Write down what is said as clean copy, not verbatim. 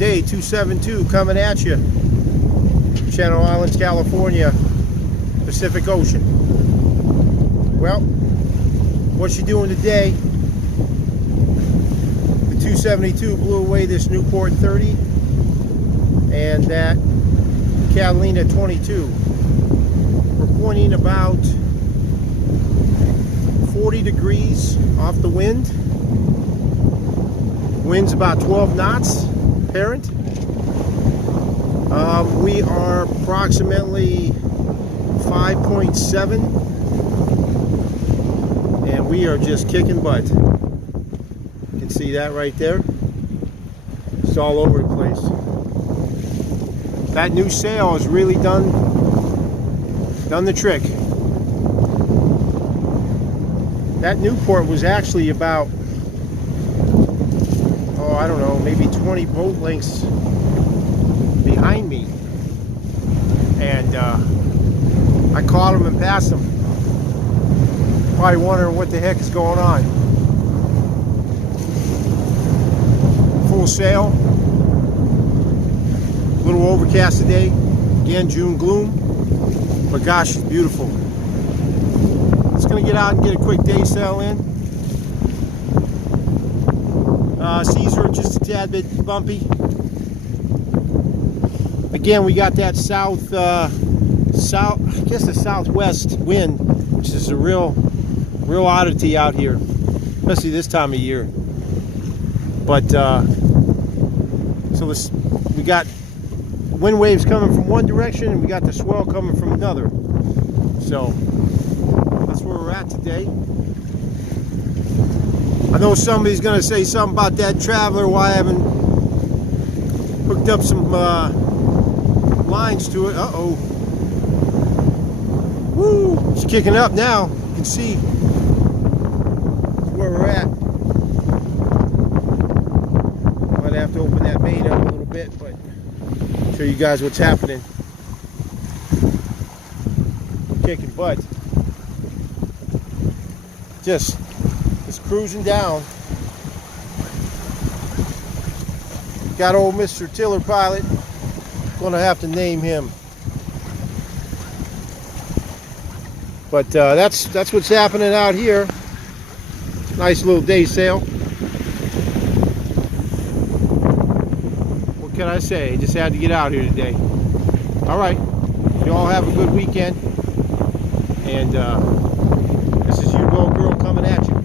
Oday 272 coming at you. Channel Islands, California, Pacific Ocean. Well, what you doing today? The 272 blew away this Newport 30 and that Catalina 22. We're pointing about 40 degrees off the wind. Wind's about 12 knots, apparent. We are approximately 5.7, and we are just kicking butt. You can see that right there. It's all over the place. That new sail has really done the trick. That Newport was actually about, oh, I don't know, maybe 20 boat lengths behind me, and I caught him and passed him. Probably wondering what the heck is going on. Full sail, a little overcast today, again June gloom, but gosh, it's beautiful. Just gonna get out and get a quick day sail in. Seas are just a tad bit bumpy. Again, we got that I guess the southwest wind, which is a real oddity out here, especially this time of year. But we got wind waves coming from one direction, and we got the swell coming from another. So that's where we're at today. I know somebody's going to say something about that Traveler, why I haven't hooked up some lines to it. Uh-oh. Woo! It's kicking up now. You can see where we're at. Might have to open that main up a little bit, but show you guys what's happening. Kicking butt. Just cruising down. Got old Mr. Tiller Pilot. Gonna have to name him. But that's what's happening out here. Nice little day sail. What can I say? Just had to get out here today. All right. You all have a good weekend. And this is your girl coming at you.